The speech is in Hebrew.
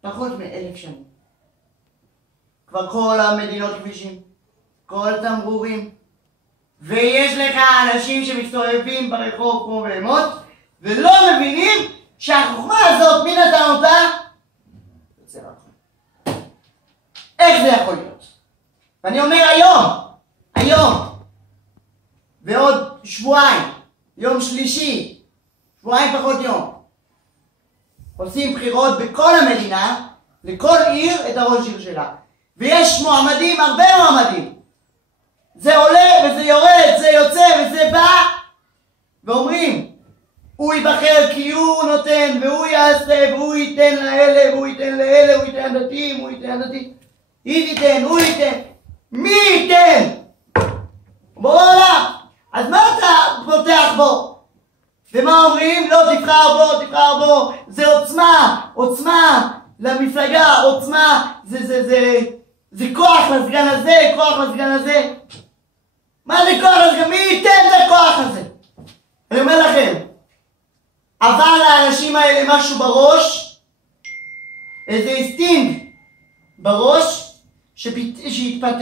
פחות מ1,000 שנים. כבר כל המדינות כבישים, כל תמרורים, ויש לך אנשים שמסתובבים ברחוב כמו בהמות, ולא מבינים שהחוכמה הזאת, מי נתן אותה? זה רק. איך זה יכול להיות? ואני אומר היום, ועוד שבועיים, יום שלישי, שבועיים פחות יום, עושים בחירות בכל המדינה, לכל עיר את הראש עיר שלה. ויש מועמדים, הרבה מועמדים. זה עולה וזה יורד, זה יוצא וזה בא, ואומרים, הוא ייבחר כי הוא נותן, והוא יעשה, והוא ייתן לאלה, והוא ייתן לאלה, הוא ייתן דתיים, הוא ייתן דתיים. היא תיתן, הוא ייתן. מי ייתן? בורא עולם. אז מה אתה פותח בו? ומה אומרים? לא, תבחר בו. זה עוצמה למפלגה, עוצמה, זה כוח לסגן הזה, כוח לסגן הזה. מה זה כוח לסגן? מי ייתן את הכוח הזה? אני אומר לכם, אבל לאנשים האלה משהו בראש, איזה אינסטינקט בראש שהתפתח,